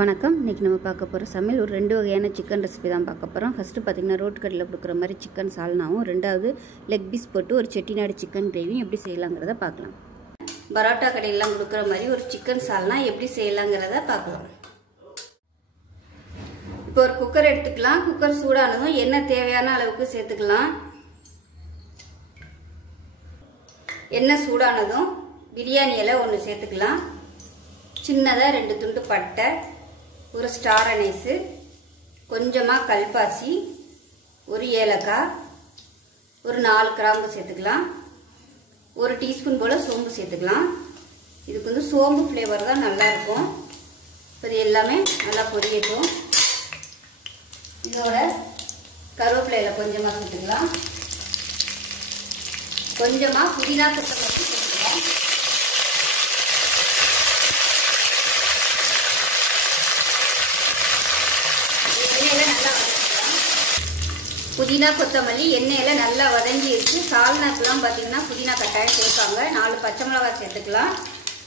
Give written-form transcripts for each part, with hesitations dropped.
வணக்கம். இன்றைக்கி நம்ம பார்க்க போகிற சமையல் ஒரு 2 வகையான சிக்கன் ரெசிபி தான் பார்க்க போகிறோம். ஃபஸ்ட்டு பார்த்திங்கன்னா ரோட்டு கடையில் கொடுக்குற மாதிரி சிக்கன் சால்னாவும், ரெண்டாவது லெக் பீஸ் போட்டு ஒரு செட்டிநாடு சிக்கன் கிரேவியும் எப்படி செய்யலாங்கிறத பார்க்கலாம். பரோட்டா கடையெல்லாம் கொடுக்குற மாதிரி ஒரு சிக்கன் சால்னா எப்படி செய்யலாங்கிறத பார்க்கலாம். இப்போ ஒரு குக்கர் எடுத்துக்கலாம். குக்கர் சூடானதும் எண்ணெய் தேவையான அளவுக்கு சேர்த்துக்கலாம். எண்ணெய் சூடானதும் பிரியாணி இலை ஒன்று சேர்த்துக்கலாம். சின்னதாக 2 துண்டு பட்டை, ஒரு ஸ்டார் அனீஸு, கொஞ்சமாக கல்பாசி, ஒரு ஏலக்காய், ஒரு 4 கிராம்பு சேர்த்துக்கலாம். ஒரு டீஸ்பூன் போல் சோம்பு சேர்த்துக்கலாம். இதுக்கு வந்து சோம்பு ஃப்ளேவர் தான் நல்லாயிருக்கும். இப்போ இது எல்லாமே நல்லா பொரியட்டும். இதோட கருவேப்பிலையில் கொஞ்சமாக சேர்த்துக்கலாம். கொஞ்சமாக புதினா கொத்தமல்லி சேர்த்துக்கலாம். புதினா கொத்தமல்லி எண்ணெயில் நல்லா வதங்கிடுச்சு. சால்னாக்கெல்லாம் பார்த்தீங்கன்னா புதினா கட்டாயம் சேர்ப்பாங்க. 4 பச்சை மிளகாய் சேர்த்துக்கலாம்.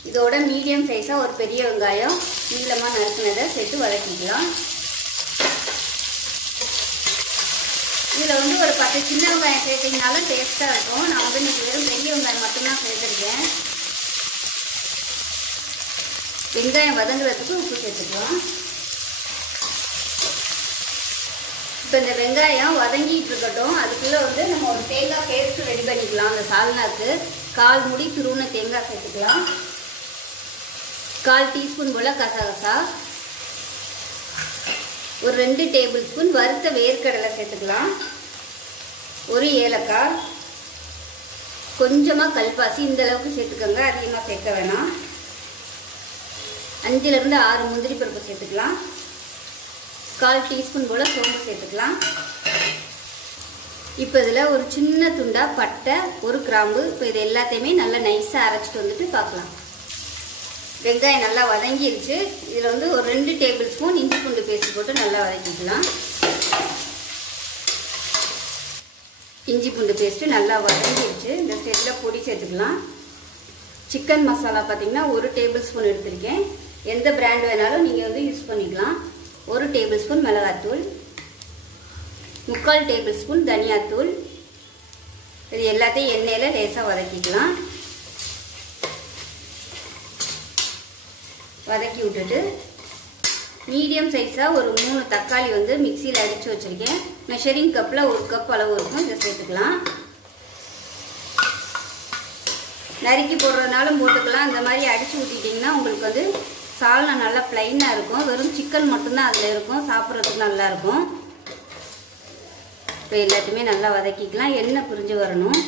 இதோட மீடியம் சைஸாக ஒரு பெரிய வெங்காயம் நீளமாக நறுக்குனதை சேர்த்து வதக்கிக்கலாம். இதில் வந்து ஒரு 10 சின்ன வெங்காயம் சேர்த்திங்கனாலும் டேஸ்ட்டாக இருக்கும். நான் வந்து இன்னைக்கு வெறும் பெரிய வெங்காயம் மட்டும்தான் சேர்த்துருக்கேன். வெங்காயம் வதங்குறதுக்கு உப்பு சேர்த்துக்கலாம். இப்போ இந்த வெங்காயம் வதங்கிட்டு இருக்கட்டும். அதுக்குள்ளே வந்து நம்ம ஒரு தேங்காய் பேஸ்ட் ரெடி பண்ணிக்கலாம். அந்த சால்னாக்கு 1/4 மூடி துருவின தேங்காய் சேர்த்துக்கலாம். 1/4 டீஸ்பூன் போல் கசகசா, ஒரு 2 டேபிள் ஸ்பூன் வறுத்த வேர்க்கடலை சேர்த்துக்கலாம். ஒரு ஏலக்காய், கொஞ்சமாக கல்பாசி, இந்த அளவுக்கு சேர்த்துக்கோங்க, அதிகமாக சேர்க்க வேணாம். 5லேருந்து 6 முந்திரி பருப்பு சேர்த்துக்கலாம். 1/4 டீஸ்பூன் போல் சோம்பு சேர்த்துக்கலாம். இப்போ இதில் ஒரு சின்ன துண்டா பட்டை, ஒரு கிராம்பு. இப்போ இது எல்லாத்தையுமே நல்லா நைஸாக அரைச்சிட்டு வந்துட்டு பார்க்கலாம். வெங்காயம் நல்லா வதங்கிடுச்சு. இதில் வந்து ஒரு 2 டேபிள் ஸ்பூன் இஞ்சி பூண்டு பேஸ்ட் போட்டு நல்லா வதக்கிக்கலாம். இஞ்சி பூண்டு பேஸ்ட்டு நல்லா வதங்கிடுச்சு. இந்த ஸ்டேஜில் பொடி சேர்த்துக்கலாம். சிக்கன் மசாலா பார்த்தீங்கன்னா 1 டேபிள் ஸ்பூன் எடுத்திருக்கேன். எந்த பிராண்ட் வேணாலும் நீங்கள் வந்து யூஸ் பண்ணிக்கலாம். 1 டேபிள் ஸ்பூன் மிளகாத்தூள், 3/4 டேபிள் ஸ்பூன் தனியாத்தூள். இது எல்லாத்தையும் எண்ணெயில் லேசாக வதக்கிக்கலாம். வதக்கி விட்டுட்டு மீடியம் சைஸாக ஒரு 3 தக்காளி வந்து மிக்சியில் அடித்து வச்சுருக்கேன். மெஷரிங் கப்பில் 1 கப் அளவு இருக்கும். இதை சேர்த்துக்கலாம். நறுக்கி போடுறதுனாலும் போட்டுக்கலாம். இந்த மாதிரி அடித்து ஊற்றிட்டிங்கன்னா உங்களுக்கு வந்து சால்னா நல்லா பிளைனாக இருக்கும். வெறும் சிக்கன் மட்டும்தான் அதில் இருக்கும். சாப்பிட்றதுக்கு நல்லாயிருக்கும். இப்போ எல்லாத்தையுமே நல்லா வதக்கிக்கலாம். எண்ணெய் பிரிஞ்சு வரணும்.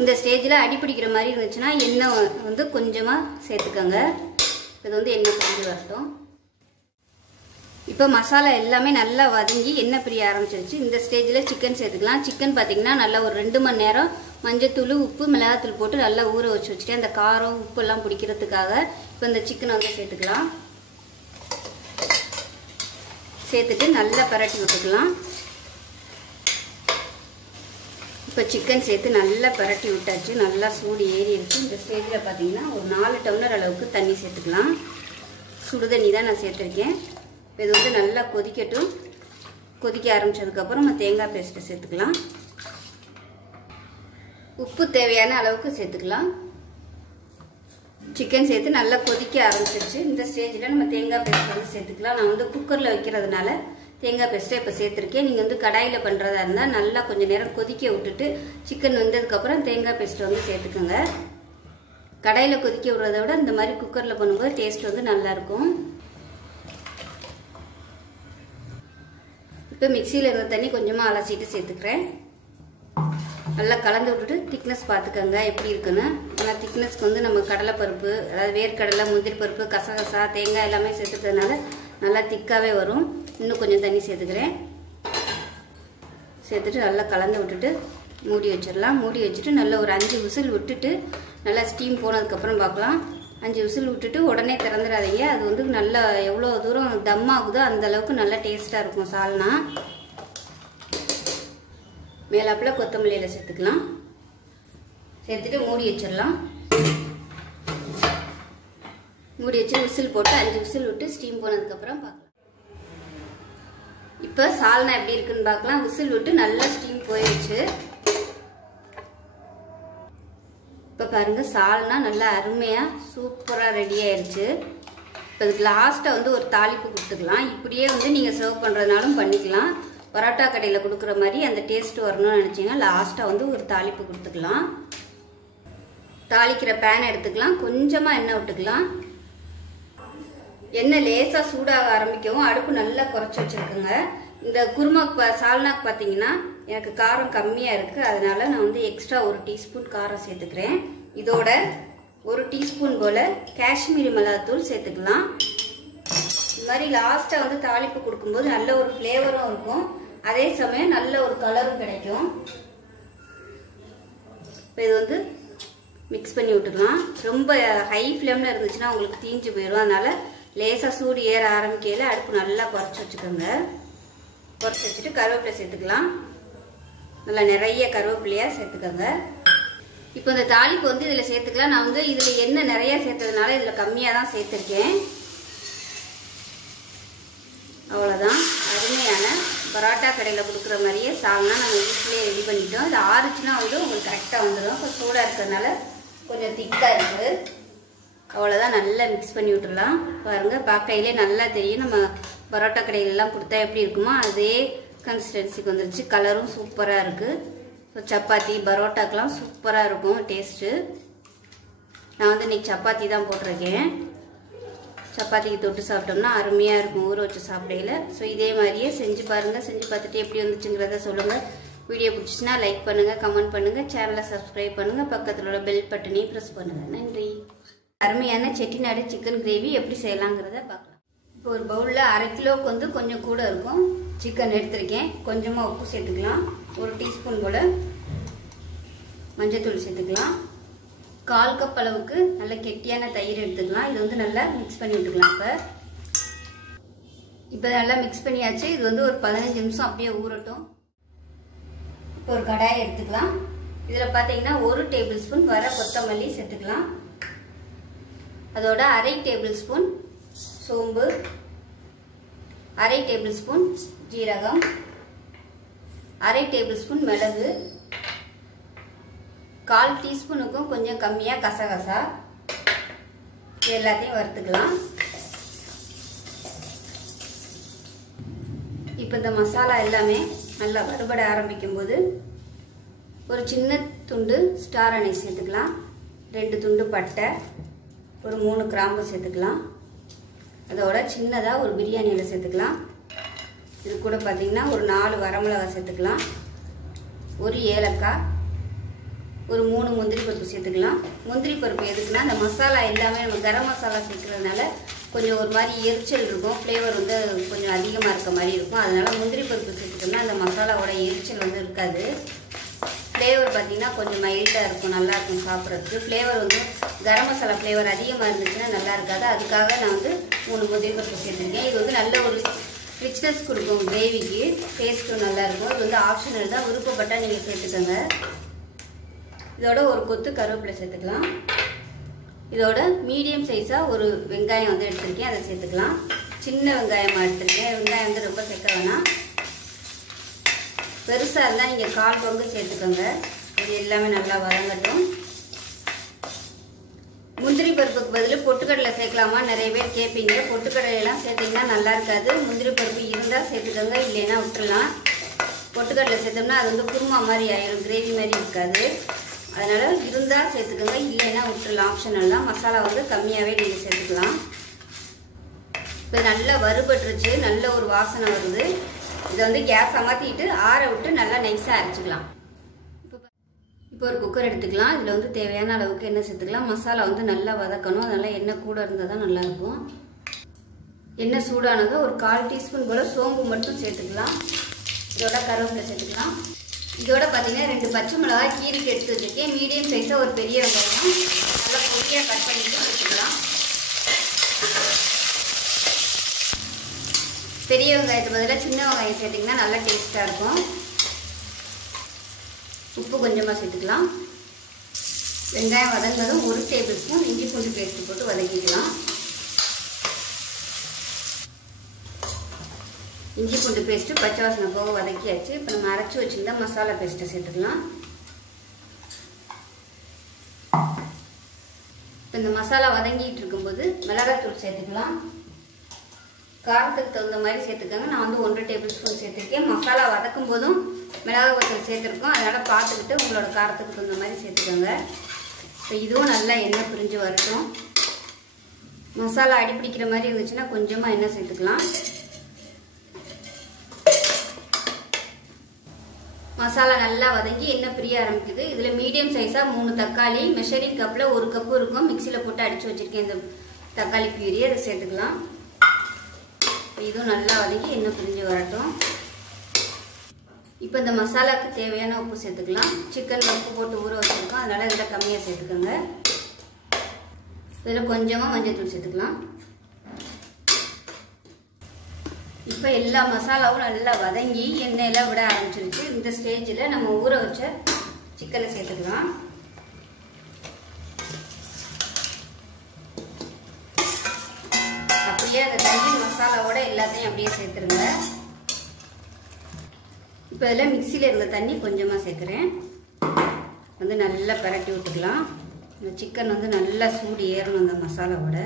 இந்த ஸ்டேஜில் அடி பிடிக்கிற மாதிரி இருந்துச்சுன்னா எண்ணெய் வந்து கொஞ்சமாக சேர்த்துக்கோங்க. இது வந்து எண்ணெய் பிரிஞ்சு வரட்டும். இப்போ மசாலா எல்லாமே நல்லா வதங்கி எண்ணெய் பிரிய ஆரம்பிச்சிருச்சு. இந்த ஸ்டேஜில் சிக்கன் சேர்த்துக்கலாம். சிக்கன் பார்த்தீங்கன்னா நல்லா ஒரு 2 மணி நேரம் மஞ்சத்தூள், உப்பு, மிளகாத்தூள் போட்டு நல்லா ஊற வச்சு வச்சுட்டேன். அந்த காரம் உப்பெல்லாம் பிடிக்கிறதுக்காக. இப்போ இந்த சிக்கனை வந்து சேர்த்துக்கலாம். சேர்த்துட்டு நல்லா பரட்டி விட்டுக்கலாம். இப்போ சிக்கன் சேர்த்து நல்லா பரட்டி விட்டாச்சு. நல்லா சூடு ஏறிடுச்சு. இந்த ஸ்டேஜில் பார்த்தீங்கன்னா ஒரு 4 டம்ளர் அளவுக்கு தண்ணி சேர்த்துக்கலாம். சுடு தண்ணி தான் நான் சேர்த்துருக்கேன். இது வந்து நல்லா கொதிக்கட்டும். கொதிக்க ஆரம்பித்ததுக்கப்புறம் நம்ம தேங்காய் பேஸ்ட்டை சேர்த்துக்கலாம். உப்பு தேவையான அளவுக்கு சேர்த்துக்கலாம். சிக்கன் சேர்த்து நல்லா கொதிக்க ஆரம்பிச்சிருச்சு. இந்த ஸ்டேஜில் நம்ம தேங்காய் பேஸ்ட் வந்து சேர்த்துக்கலாம். நான் வந்து குக்கரில் வைக்கிறதுனால தேங்காய் பேஸ்ட்டை இப்போ சேர்த்துருக்கேன். நீங்கள் வந்து கடாயில் பண்ணுறதா இருந்தால் நல்லா கொஞ்சம் நேரம் கொதிக்க விட்டுட்டு சிக்கன் வெந்ததுக்கப்புறம் தேங்காய் பேஸ்ட்டை வந்து சேர்த்துக்கோங்க. கடாயில் கொதிக்க விடுறத விட இந்த மாதிரி குக்கரில் பண்ணும்போது டேஸ்ட் வந்து நல்லாயிருக்கும். இப்போ மிக்சியில் இருந்த தண்ணி கொஞ்சமாக அலசிட்டு சேர்த்துக்கிறேன். நல்லா கலந்து விட்டுட்டு திக்னஸ் பார்த்துக்கோங்க எப்படி இருக்குன்னு. ஆனால் திக்னஸ்க்கு வந்து நம்ம கடலைப்பருப்பு, அதாவது வேர்க்கடலை, முந்திரி பருப்பு, கசகசா, தேங்காய் எல்லாமே சேர்த்துக்கிறதுனால நல்லா திக்காகவே வரும். இன்னும் கொஞ்சம் தண்ணி சேர்த்துக்கிறேன். சேர்த்துட்டு நல்லா கலந்து விட்டுட்டு மூடி வச்சிடலாம். மூடி வச்சுட்டு நல்லா ஒரு 5 விசில் விட்டுட்டு நல்லா ஸ்டீம் போனதுக்கப்புறம் பார்க்கலாம். 5 விசில் விட்டுட்டு உடனே திறந்துடாதீங்க. அது வந்து நல்லா எவ்வளோ தூரம் தம் ஆகுதோ அந்த அளவுக்கு நல்லா டேஸ்ட்டாக இருக்கும் சால்னா. மேலாப்பில் கொத்தமல்லியில் சேர்த்துக்கலாம். சேர்த்துட்டு மூடி வச்சிடலாம். மூடி வச்சு விசில் போட்டு 5 விசில் விட்டு ஸ்டீம் போனதுக்கப்புறம் பார்க்கலாம். இப்போ சால்னா எப்படி இருக்குன்னு பார்க்கலாம். விசில் விட்டு நல்லா ஸ்டீம் போயிடுச்சு. இப்போ பாருங்க சால்னா நல்லா அருமையாக சூப்பராக ரெடி ஆயிடுச்சு. இப்போ இதுக்கு லாஸ்ட்டாக வந்து ஒரு தாளிப்பு கொடுத்துக்கலாம். இப்படியே வந்து நீங்கள் சர்வ் பண்ணுறதுனாலும் பண்ணிக்கலாம். பரோட்டா கடையில் கொடுக்குற மாதிரி அந்த டேஸ்ட் வரணும்னு நினச்சிங்கன்னா லாஸ்ட்டாக வந்து ஒரு தாளிப்பு கொடுத்துக்கலாம். தாளிக்கிற பேன் எடுத்துக்கலாம். கொஞ்சமாக எண்ணெய் விட்டுக்கலாம். எண்ணெய் லேசாக சூடாக ஆரம்பிக்கவும் அடுப்பு நல்லா குறைச்சி வச்சுருக்குங்க. இந்த குருமா சால்னாக்கு பார்த்தீங்கன்னா எனக்கு காரம் கம்மியாக இருக்குது. அதனால நான் வந்து எக்ஸ்ட்ரா 1 டீஸ்பூன் காரம் சேர்த்துக்கிறேன். இதோட 1 டீஸ்பூன் போல் காஷ்மீரி மிளகாத்தூள் சேர்த்துக்கலாம். இது மாதிரி லாஸ்ட்டாக வந்து தாளிப்பு கொடுக்கும்போது நல்ல ஒரு ஃப்ளேவரும் இருக்கும். அதே சமயம் நல்ல ஒரு கலரும் கிடைக்கும். இப்போ இது வந்து மிக்ஸ் பண்ணி விட்டுக்கலாம். ரொம்ப ஹை ஃப்ளேமில் இருந்துச்சுன்னா உங்களுக்கு தீஞ்சு போயிடும். அதனால லேசாக சூடு ஏற ஆரம்பிக்கையில் அடுப்பு நல்லா குறைச்சி வச்சுக்கோங்க. குறைச்சி வச்சுட்டு கருவேப்பிலை சேர்த்துக்கலாம். நல்லா நிறைய கருவேப்பிலையாக சேர்த்துக்கோங்க. இப்போ இந்த தாளிப்பு வந்து இதில் சேர்த்துக்கலாம். நான் வந்து இதில் எண்ணெய் நிறைய சேர்த்ததுனால இதில் கம்மியாக தான் சேர்த்துருக்கேன். அவ்வளோதான். அருமையான பரோட்டா கடையில் கொடுக்குற மாதிரியே சால்னா நம்ம வீட்டிலே ரெடி பண்ணிட்டோம். இது ஆறுச்சுன்னா வந்து உங்களுக்கு கரெக்டாக வந்துடும். இப்போ சூடாக இருக்கிறதுனால கொஞ்சம் திக்காக இருக்குது. அவ்வளோதான். நல்லா மிக்ஸ் பண்ணி விட்டுடலாம். பாருங்கள் பார்க்கையிலே நல்லா தெரியும். நம்ம பரோட்டா கடையிலலாம் கொடுத்தா எப்படி இருக்குமோ அதே கன்சிஸ்டன்சிக்கு வந்துருச்சு. கலரும் சூப்பராக இருக்குது. ஸோ சப்பாத்தி பரோட்டாக்கெலாம் சூப்பராக இருக்கும் டேஸ்ட்டு. நான் வந்து இன்றைக்கி சப்பாத்தி தான் போட்டிருக்கேன். சப்பாத்திக்கு தொட்டு சாப்பிட்டோம்னா அருமையாக இருக்கும் ஊற வச்சு சாப்பிடையில. ஸோ இதே மாதிரியே செஞ்சு பாருங்கள். செஞ்சு பார்த்துட்டு எப்படி வந்துச்சுங்கிறத சொல்லுங்கள். வீடியோ பிடிச்சிச்சுன்னா லைக் பண்ணுங்கள், கமெண்ட் பண்ணுங்கள், சேனலை சப்ஸ்கிரைப் பண்ணுங்கள், பக்கத்தில் உள்ள பெல் பட்டனையும் ப்ரெஸ் பண்ணுங்கள். நன்றி. அருமையான செட்டிநாடு சிக்கன் கிரேவி எப்படி செய்யலாங்கிறத பார்க்கலாம். இப்போ ஒரு பவுலில் 1/2 கிலோவுக்கு வந்து கொஞ்சம் கூட இருக்கும் சிக்கன் எடுத்திருக்கேன். கொஞ்சமாக உப்பு சேர்த்துக்கலாம். 1 டீஸ்பூன் போல் மஞ்சத்தூள் சேர்த்துக்கலாம். 1/4 கப் அளவுக்கு நல்ல கெட்டியான தயிர் எடுத்துக்கலாம். இது வந்து நல்லா மிக்ஸ் பண்ணி விட்டுக்கலாம். இப்போ நல்லா மிக்ஸ் பண்ணியாச்சு. இது வந்து ஒரு 15 நிமிஷம் அப்படியே ஊறட்டும். இப்போ ஒரு கடாயை எடுத்துக்கலாம். இதில் பார்த்தீங்கன்னா 1 டேபிள் ஸ்பூன் வர கொத்தமல்லி சேர்த்துக்கலாம். அதோட 1/2 டேபிள் ஸ்பூன் சோம்பு, 1/2 டேபிள் ஸ்பூன் ஜீரகம், 1/2 டேபிள் ஸ்பூன் மிளகு, 1/4 டீஸ்பூனுக்கும் கொஞ்சம் கம்மியாக கசகசா. இது எல்லாத்தையும் வறுத்துக்கலாம். இப்போ இந்த மசாலா எல்லாமே நல்லா வறுபட ஆரம்பிக்கும் போது ஒரு சின்ன துண்டு ஸ்டார் அனீஸ் சேர்த்துக்கலாம். 2 துண்டு பட்டை, ஒரு 3 கிராம்பு சேர்த்துக்கலாம். அதோட சின்னதாக ஒரு பிரியாணி இலை சேர்த்துக்கலாம். இது கூட பார்த்தீங்கன்னா ஒரு 4 வரமிளகாய் சேர்த்துக்கலாம். ஒரு ஏலக்காய், ஒரு 3 முந்திரி பருப்பு சேர்த்துக்கலாம். முந்திரி பருப்பு எதுக்குன்னா அந்த மசாலா எல்லாமே நம்ம கரம் மசாலா சேர்க்கறதுனால கொஞ்சம் ஒரு மாதிரி எரிச்சல் இருக்கும். ஃப்ளேவர் வந்து கொஞ்சம் அதிகமாக இருக்க மாதிரி இருக்கும். அதனால முந்திரி பருப்பு சேர்த்துட்டோம்னா அந்த மசாலாவோட எரிச்சல் வந்து இருக்காது. ஃப்ளேவர் பார்த்தீங்கன்னா கொஞ்சம் மைல்டாக இருக்கும், நல்லாயிருக்கும் சாப்பிட்றதுக்கு. ஃப்ளேவர் வந்து கரம் மசாலா ஃப்ளேவர் அதிகமாக இருந்துச்சுன்னா நல்லா இருக்காது. அதுக்காக நான் வந்து 3 முந்திரி பருப்பு சேர்த்துருக்கேன். இது வந்து நல்ல ஒரு ரிச்னஸ் கொடுக்கும் கிரேவிக்கு. டேஸ்ட்டும் நல்லாயிருக்கும். இது வந்து ஆப்ஷனல் தான், விருப்பப்பட்டால் நீங்கள் சேர்த்துக்கோங்க. இதோட ஒரு கொத்து கருவேப்பிலை சேர்த்துக்கலாம். இதோட மீடியம் சைஸாக ஒரு வெங்காயம் வந்து எடுத்திருக்கேன், அதை சேர்த்துக்கலாம். சின்ன வெங்காயமாக எடுத்திருக்கேன். வெங்காயம் வந்து ரொம்ப சேர்க்க வேணாம். பெருசாக இருந்தால் நீங்கள் 1/4 பங்கு சேர்த்துக்கோங்க. இது எல்லாமே நல்லா வதங்கட்டும். முந்திரி பருப்புக்கு பதில் பொட்டுக்கடலை சேர்க்கலாமா நிறைய பேர் கேட்பீங்க. பொட்டுக்கடலையெல்லாம் சேர்த்திங்கன்னா நல்லா இருக்காது. முந்திரி பருப்பு இருந்தால் சேர்த்துக்கோங்க, இல்லைன்னா விட்டுடலாம். பொட்டுக்கடலை சேர்த்தோம்னா அது வந்து குருமா மாதிரி ஆயிடும், கிரேவி மாதிரி இருக்காது. அதனால் இருந்தால் சேர்த்துக்கோங்க, இல்லைன்னா விட்டுடலாம். ஆப்ஷனல் தான். மசாலா வந்து கம்மியாகவே நீங்கள் சேர்த்துக்கலாம். இப்போ நல்லா வறுபட்டுருச்சு, நல்ல ஒரு வாசனை வருது. இதை வந்து கேஸ் அமர்த்திட்டு ஆற விட்டு நல்லா நைஸாக அரைச்சிக்கலாம். இப்போ ஒரு குக்கர் எடுத்துக்கலாம். இதில் வந்து தேவையான அளவுக்கு எண்ணெய் சேர்த்துக்கலாம். மசாலா வந்து நல்லா வதக்கணும், அதனால் எண்ணெய் கூட இருந்தால் தான் நல்லாயிருக்கும். எண்ணெய் சூடானதும் ஒரு 1/4 டீஸ்பூன் போல் சோம்பு மட்டும் சேர்த்துக்கலாம். இதோட கருவேப்பிலை சேர்த்துக்கலாம். இதோட பார்த்தீங்கன்னா 2 பச்சை மிளகாய் கீரிக்கு எடுத்து வச்சுருக்கேன். மீடியம் சைஸாக ஒரு பெரிய வெங்காயம் நல்லா பொடியாக கட் பண்ணிட்டு வச்சுக்கலாம். பெரிய வெங்காயத்துக்கு பதிலாக சின்ன வெங்காயம் சேர்த்திங்கன்னா நல்லா டேஸ்ட்டாக இருக்கும். உப்பு கொஞ்சமாக சேர்த்துக்கலாம். வெங்காயம் வதங்கினதும் 1 டேபிள் ஸ்பூன் இஞ்சி பூண்டு பேஸ்ட்டு போட்டு வதக்கிக்கலாம். இஞ்சி பூண்டு பேஸ்ட்டு பச்சை வாசனை போக வதக்கியாச்சு. இப்போ நம்ம அரைச்சி வச்சுருந்தா மசாலா பேஸ்ட்டை சேர்த்துக்கலாம். இப்போ இந்த மசாலா வதங்கிட்டு இருக்கும்போது மிளகாத்தூள் சேர்த்துக்கலாம். காரத்துக்கு தகுந்த மாதிரி சேர்த்துக்கோங்க. நான் வந்து 1 டேபிள் ஸ்பூன் சேர்த்துருக்கேன். மசாலா வதக்கும் போதும் மிளகாத்தூள் சேர்த்துருக்கோம். அதனால் பார்த்துக்கிட்டு உங்களோட காரத்துக்கு தகுந்த மாதிரி சேர்த்துக்கோங்க. இப்போ இதுவும் நல்லா எண்ணெய் பிரிஞ்சு வரட்டும். மசாலா அடிப்பிடிக்கிற மாதிரி இருந்துச்சுன்னா கொஞ்சமாக எண்ணெய் சேர்த்துக்கலாம். மசாலா நல்லா வதங்கி எண்ணெய் பிரிய ஆரம்பிக்குது. இதில் மீடியம் சைஸாக 3 தக்காளி மெஷரிங் கப்பில் 1 கப்பு இருக்கும். மிக்சியில் போட்டு அடித்து வச்சுருக்கேன். இந்த தக்காளி பியூரி அதை சேர்த்துக்கலாம். இதுவும் நல்லா வதங்கி எண்ணெய் பிரிஞ்சு வரட்டும். இப்போ இந்த மசாலாவுக்கு தேவையான உப்பு சேர்த்துக்கலாம். சிக்கன் உப்பு போட்டு ஊற வச்சுருக்கோம். அதனால் இதில் கம்மியாக சேர்த்துக்கோங்க. இதில் கொஞ்சமாக மஞ்சள் சேர்த்துக்கலாம். இப்போ எல்லா மசாலாவும் நல்லா வதங்கி எண்ணெயெல்லாம் விட ஆரம்பிச்சிருச்சு. இந்த ஸ்டேஜில் நம்ம ஊற வச்ச சிக்கனை சேர்த்துக்கலாம். அப்படியே அந்த தண்ணி மசாலாவோட எல்லாத்தையும் அப்படியே சேர்த்துருங்க. இப்போ இதில் மிக்சியில் இருந்த தண்ணி கொஞ்சமாக சேர்க்குறேன். வந்து நல்லா பரட்டி விட்டுக்கலாம். இந்த சிக்கன் வந்து நல்லா சூடு ஏறணும் அந்த மசாலாவோட.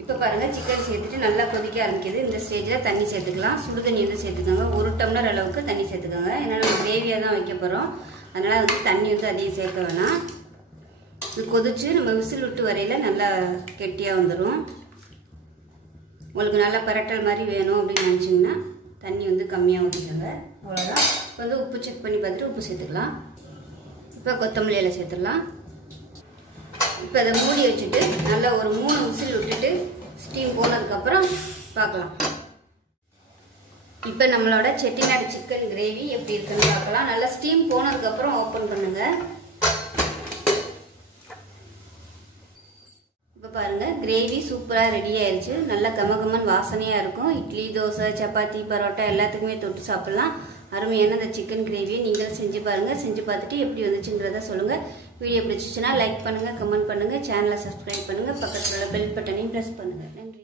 இப்போ பாருங்கள் சிக்கன் சேர்த்துட்டு நல்லா கொதிக்க ஆரம்பிக்குது. இந்த ஸ்டேஜில் தண்ணி சேர்த்துக்கலாம். சுடு தண்ணி வந்து சேர்த்துக்கோங்க. 1 டம்ளர் அளவுக்கு தண்ணி சேர்த்துக்கோங்க. ஏன்னா நம்ம கிரேவியாக தான் வைக்க போகிறோம். அதனால் வந்து தண்ணி வந்து அதிகம் சேர்க்க வேணாம். இது கொதிச்சு நம்ம விசில் விட்டு வரையில் நல்லா கெட்டியாக வந்துடும். உங்களுக்கு நல்லா பரட்டல் மாதிரி வேணும் அப்படின்னு நினச்சிங்கன்னா தண்ணி வந்து கம்மியாக ஊற்றிக்கோங்க. அவ்வளோதான். இப்போ வந்து உப்பு செக் பண்ணி பார்த்துட்டு உப்பு சேர்த்துக்கலாம். இப்போ கொத்தமல்லி இலை சேர்த்துடலாம். இப்போ அதை மூடி வச்சுட்டு நல்லா ஒரு 3 விசில் விட்டுட்டு ஸ்டீம் போனதுக்கப்புறம் பார்க்கலாம். இப்போ நம்மளோட செட்டிநாடு சிக்கன் கிரேவி எப்படி இருக்குன்னு பார்க்கலாம். நல்லா ஸ்டீம் போனதுக்கப்புறம் ஓப்பன் பண்ணுங்க. இப்போ பாருங்கள் கிரேவி சூப்பராக ரெடி ஆயிடுச்சு. நல்லா கமகமன் வாசனையாக இருக்கும். இட்லி, தோசை, சப்பாத்தி, பரோட்டா எல்லாத்துக்குமே தொட்டு சாப்பிட்லாம். அருமையான இந்த சிக்கன் கிரேவியை நீங்களும் செஞ்சு பாருங்கள். செஞ்சு பார்த்துட்டு எப்படி வந்துச்சுன்றதை சொல்லுங்கள். வீடியோ பிடிச்சிச்சுன்னா லைக் பண்ணுங்கள், கமெண்ட் பண்ணுங்கள், சேனலை சப்ஸ்கிரைப் பண்ணுங்கள், பக்கத்தில் உள்ள பெல் பட்டனையும் ப்ரெஸ் பண்ணுங்கள். நன்றி.